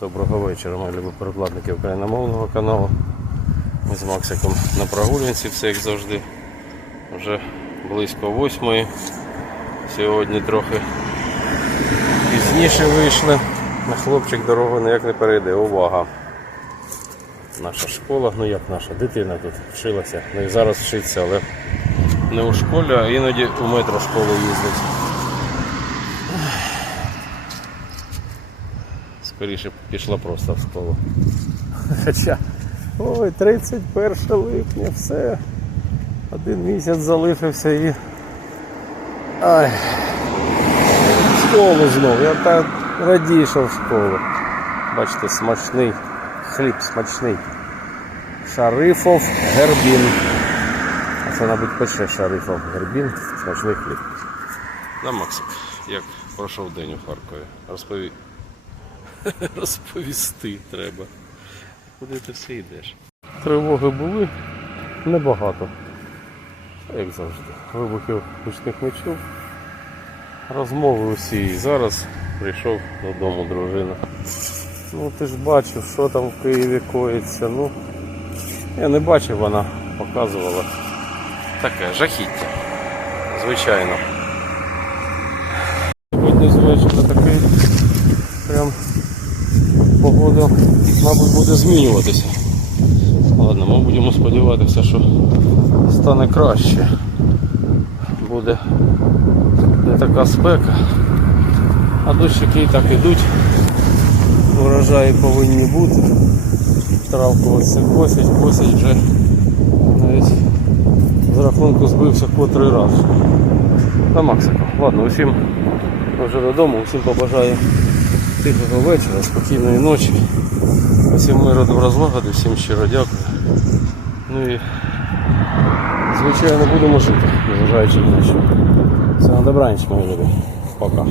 Доброго вечора, мої любі перекладники україномовного каналу. Ми з Максиком на прогулянці, все як завжди. Вже близько восьмої. Сьогодні трохи пізніше вийшли. На хлопчик дорогу ніяк не перейде. Увага! Наша школа, ну як наша дитина тут вчилася. Ну і зараз вчиться, але не у школі, а іноді у метро школу їздить. Скоріше пішла просто в школу. Хоча, ой, 31 липня, все. Один місяць залишився і. Ай. В школу знов. Я так радію, що в школу. Бачите, смачний хліб смачний. Шарифов гербін. А це, мабуть, пише Шарифов гербін, смачний хліб. Да, Максик, як пройшов день у Харкові? Розповій. Розповісти треба. Куди ти все йдеш? Тривоги були небагато. Як завжди. Вибухів гучних не. Розмови усі. І зараз прийшов додому дружина. Ну ти ж бачив, що там в Києві коїться. Ну, я не бачив, вона показувала. Таке жахіття. Звичайно. Сьогодні з вечора такий погода, мабуть, буде змінюватися. Ладно, ми будемо сподіватися, що стане краще. Буде не така спека. А дощики і так ідуть. Урожаї повинні бути. Травку оце косять, косять вже навіть з рахунку збився котрий раз. На Максику. Ладно, усім вже додому, усім побажаю тихого вечора, спокійної ночі. Усім миру добра злагоди, всім щиро дякую. Ну і звичайно будемо жити, незважаючи на що. Всього добра, мої люди. Пока.